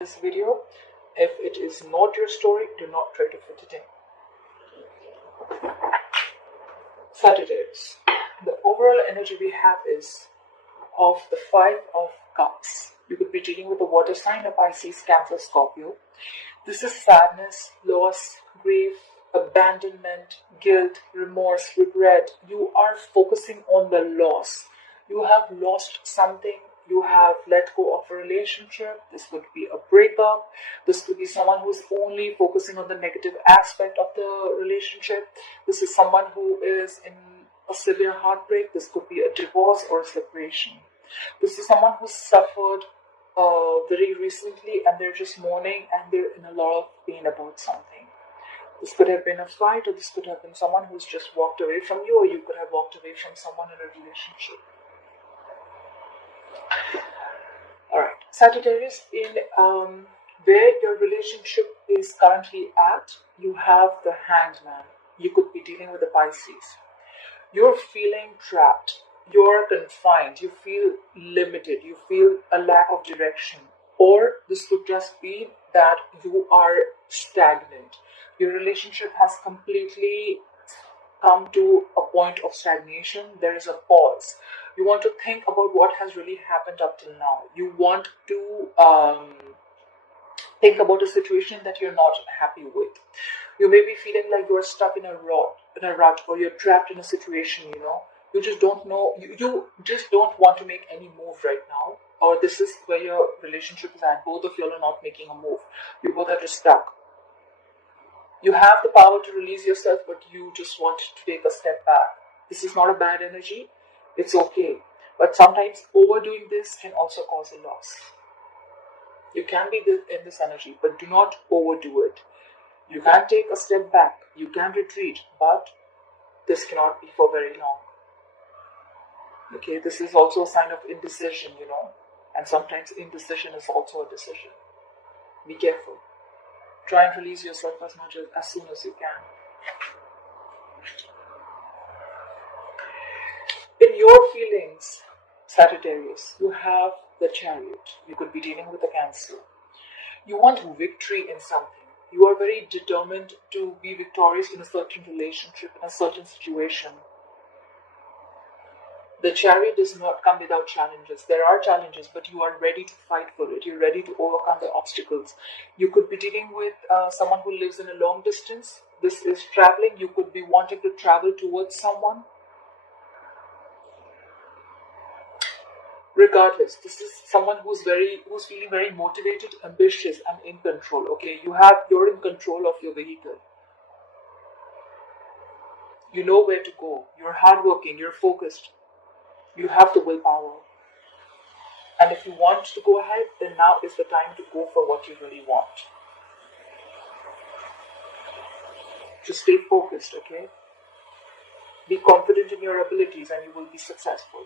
this video. If it is not your story, do not try to fit it in. Sagittarius. The overall energy we have is of the Five of Cups. You could be dealing with a water sign, a Pisces, Cancer, Scorpio. This is sadness, loss, grief, abandonment, guilt, remorse, regret. You are focusing on the loss. You have lost something. You have let go of a relationship. This could be a breakup. This could be someone who's only focusing on the negative aspect of the relationship. This is someone who is in a severe heartbreak. This could be a divorce or a separation. This is someone who suffered very recently and they're just mourning and they're in a lot of pain about something. This could have been a fight, or this could have been someone who's just walked away from you, or you could have walked away from someone in a relationship. Alright, Sagittarius, in where your relationship is currently at, you have the Hanged Man. You could be dealing with the Pisces. You're feeling trapped. You're confined. You feel limited. You feel a lack of direction. Or this could just be that you are stagnant. Your relationship has completely come to a point of stagnation. There is a pause. You want to think about what has really happened up till now. You want to think about a situation that you're not happy with. You may be feeling like you're stuck in a rut, or you're trapped in a situation, you just don't know, you just don't want to make any move right now, or this is where your relationship is at. Both of you are not making a move. You both are just stuck. You have the power to release yourself, but you just want to take a step back. This is not a bad energy. It's okay. But sometimes overdoing this can also cause a loss. You can be in this energy, but do not overdo it. You can take a step back. You can retreat, but this cannot be for very long. Okay, this is also a sign of indecision, and sometimes indecision is also a decision. Be careful. Try and release yourself as soon as you can. In your feelings, Sagittarius, you have the Chariot. You could be dealing with a Cancer. You want victory in something. You are very determined to be victorious in a certain relationship, in a certain situation. The Chariot does not come without challenges. There are challenges, but you are ready to fight for it. You're ready to overcome the obstacles. You could be dealing with someone who lives in a long distance. This is traveling. You could be wanting to travel towards someone. Regardless, this is someone who's feeling very motivated, ambitious, and in control. Okay, you're in control of your vehicle. You know where to go. You're hardworking. You're focused. You have the willpower. And if you want to go ahead, then now is the time to go for what you really want. Just stay focused, okay? Be confident in your abilities and you will be successful.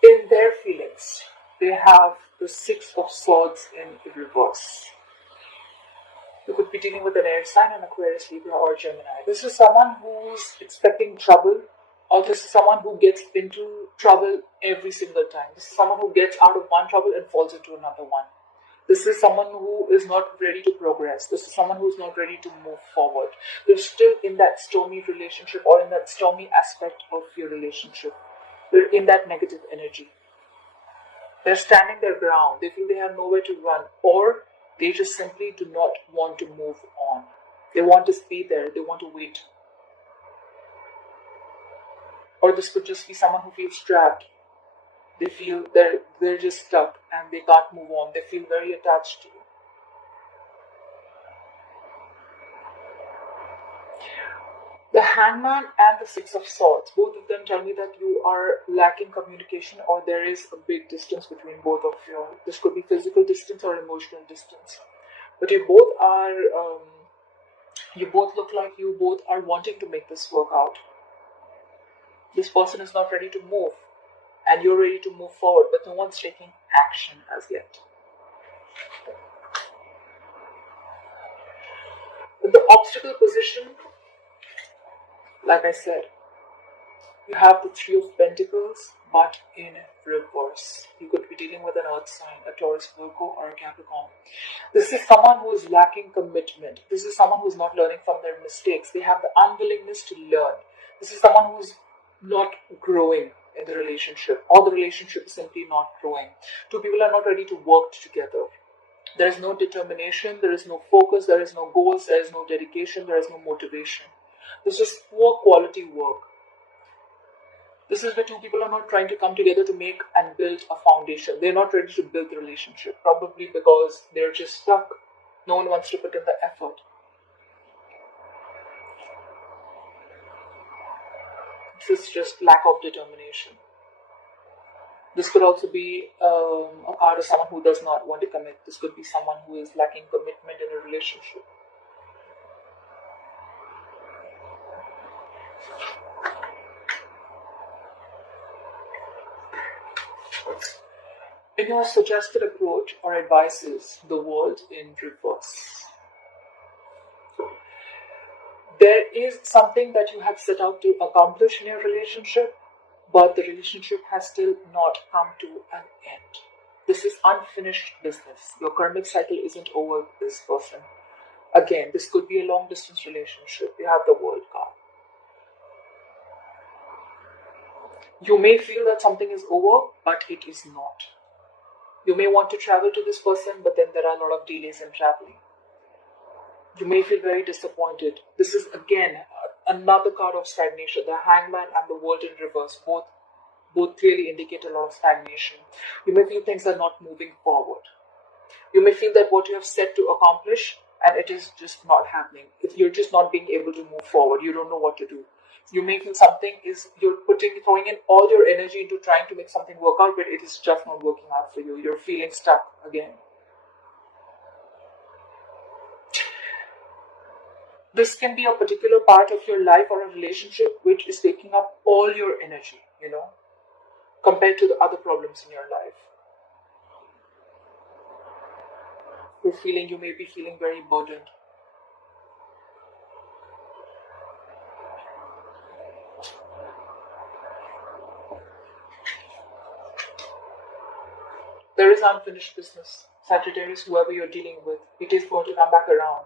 In their feelings, they have the Six of Swords in reverse. You could be dealing with an air sign, an Aquarius, Libra, or Gemini. This is someone who's expecting trouble, or this is someone who gets into trouble every single time. This is someone who gets out of one trouble and falls into another one. This is someone who is not ready to progress. This is someone who is not ready to move forward. They're still in that stormy relationship or in that stormy aspect of your relationship. They're in that negative energy. They're standing their ground. They feel they have nowhere to run, or they just simply do not want to move on. They want to stay there. They want to wait. Or this could just be someone who feels trapped. They feel they're just stuck and they can't move on. They feel very attached to you. The Hangman and the Six of Swords, both of them tell me that you are lacking communication, or there is a big distance between both of you. This could be physical distance or emotional distance. But you both look like you both are wanting to make this work out. This person is not ready to move, and you're ready to move forward, but no one's taking action as yet. In the obstacle position, like I said, you have the Three of Pentacles, but in reverse. You could be dealing with an earth sign, a Taurus, Virgo, or a Capricorn. This is someone who is lacking commitment. This is someone who is not learning from their mistakes. They have the unwillingness to learn. This is someone who is not growing in the relationship, or the relationship is simply not growing. Two people are not ready to work together. There is no determination, there is no focus, there is no goals, there is no dedication, there is no motivation. This is poor quality work. This is where two people are not trying to come together to make and build a foundation. They're not ready to build the relationship, probably because they're just stuck. No one wants to put in the effort. This is just lack of determination. This could also be a part of someone who does not want to commit. This could be someone who is lacking commitment in a relationship. In your suggested approach or advices, the world in reverse. There is something that you have set out to accomplish in your relationship, but the relationship has still not come to an end. This is unfinished business. Your karmic cycle isn't over with this person. Again, this could be a long distance relationship. You have the World card. You may feel that something is over, but it is not. You may want to travel to this person, but then there are a lot of delays in traveling. You may feel very disappointed. This is again another card of stagnation. The Hangman and the World in reverse both clearly indicate a lot of stagnation. You may feel things are not moving forward. You may feel that what you have set to accomplish and it is just not happening. You're just not being able to move forward. You don't know what to do. You may feel something is, you're throwing in all your energy into trying to make something work out, but it is just not working out for you. You're feeling stuck again. This can be a particular part of your life or a relationship which is taking up all your energy, compared to the other problems in your life. You may be feeling very burdened. There is unfinished business. Sagittarius, whoever you're dealing with, it is going to come back around.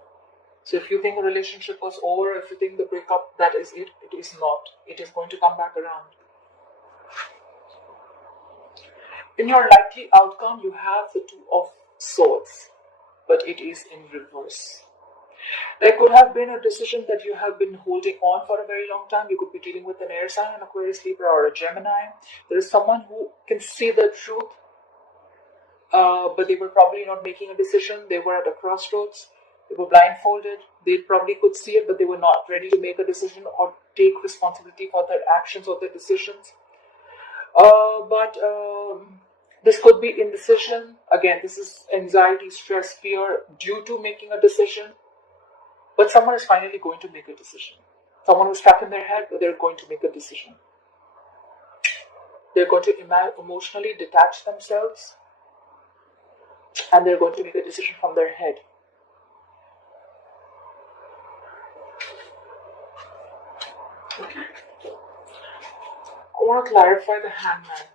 So if you think the relationship was over, if you think the breakup, that is it, it is not. It is going to come back around. In your likely outcome, you have the Two of Swords, but it is in reverse. There could have been a decision that you have been holding on for a very long time. You could be dealing with an air sign, an Aquarius, Libra, or a Gemini. There is someone who can see the truth, but they were probably not making a decision. They were at a crossroads. They were blindfolded. They probably could see it, but they were not ready to make a decision or take responsibility for their actions or their decisions. This could be indecision. Again, this is anxiety, stress, fear due to making a decision. But someone is finally going to make a decision. Someone who's stuck in their head, but they're going to make a decision. They're going to emotionally detach themselves, and they're going to make a decision from their head. Okay. I want to clarify the Hangman.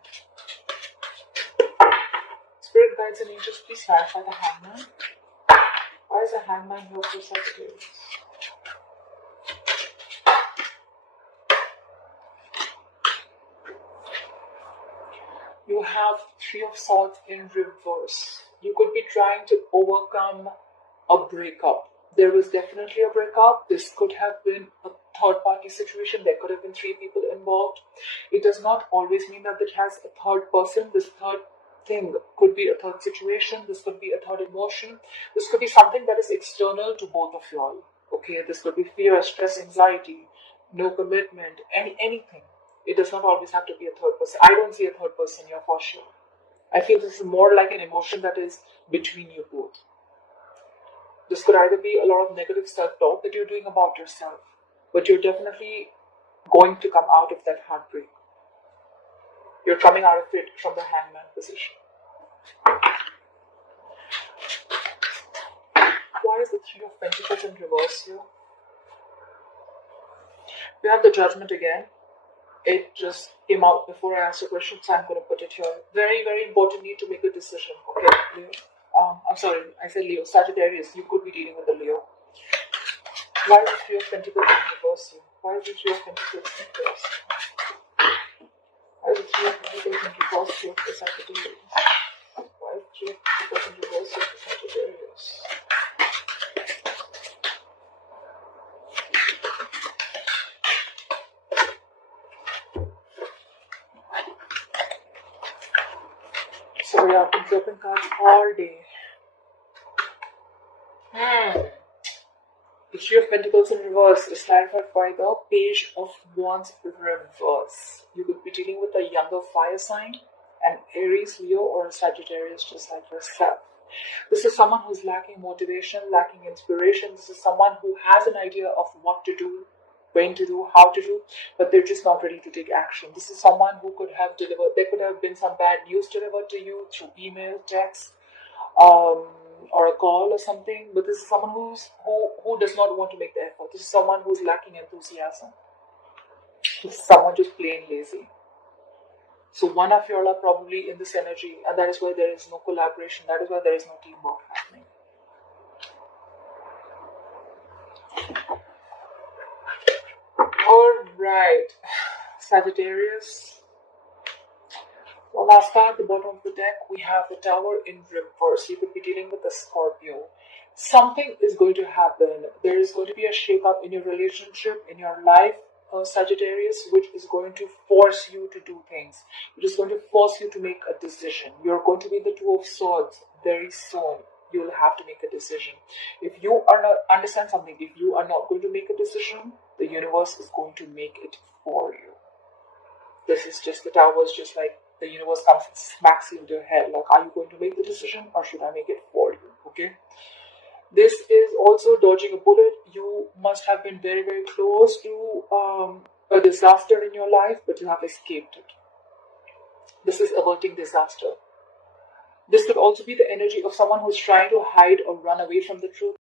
Spirit guides and angels, please clarify the Hangman. Why is the Hangman here for Sagittarius? You have Three of Swords in reverse. You could be trying to overcome a breakup. There was definitely a breakup. This could have been a third party situation. There could have been three people involved. It does not always mean that it has a third person. This third thing could be a third situation. This could be a third emotion. This could be something that is external to both of y'all. Okay, this could be fear, stress, anxiety, no commitment, anything. It does not always have to be a third person. I don't see a third person here for sure. I feel this is more like an emotion that is between you both. This could either be a lot of negative self-talk that you're doing about yourself, but you're definitely going to come out of that heartbreak. You're coming out of it from the Hangman position. Why is the Three of Pentacles in reverse here? We have the Judgment again. It just came out before I asked the question, so I'm going to put it here. Very, very important need to make a decision. Okay, Leo. I'm sorry, I said Leo. Sagittarius, you could be dealing with a Leo. Why is the Three of Pentacles in reverse here? Why is the Three of Pentacles in reverse? Why is the Three of Pentacles in reverse here for Sagittarius? Why is the Three of Pentacles in reverse here for Sagittarius? So we have been flipping cards all day. The Three of Pentacles in reverse is clarified by the Page of Wands reverse. You could be dealing with a younger fire sign, an Aries, Leo, or a Sagittarius just like yourself. This is someone who's lacking motivation, lacking inspiration. This is someone who has an idea of what to do, when to do, how to do, but they're just not ready to take action. This is someone who could have delivered, there could have been some bad news delivered to you through email, text, or a call or something, but this is someone who does not want to make the effort. This is someone who's lacking enthusiasm. This is someone just plain lazy. So one of you all are probably in this energy, and that is why there is no collaboration, that is why there is no teamwork happening. Alright, Sagittarius. Well, as far at the bottom of the deck, we have the Tower in reverse. You could be dealing with a Scorpio. Something is going to happen. There is going to be a shake-up in your relationship, in your life, Sagittarius, which is going to force you to do things. It is going to force you to make a decision. You're going to be the Two of Swords very soon. You will have to make a decision. If you are not, understand something, if you are not going to make a decision, the universe is going to make it for you. This is just, the Tower is just like, the universe comes and smacks you into your head, like, are you going to make the decision or should I make it for you? Okay. This is also dodging a bullet. You must have been very, very close to a disaster in your life, but you have escaped it. This is averting disaster. This could also be the energy of someone who's trying to hide or run away from the truth.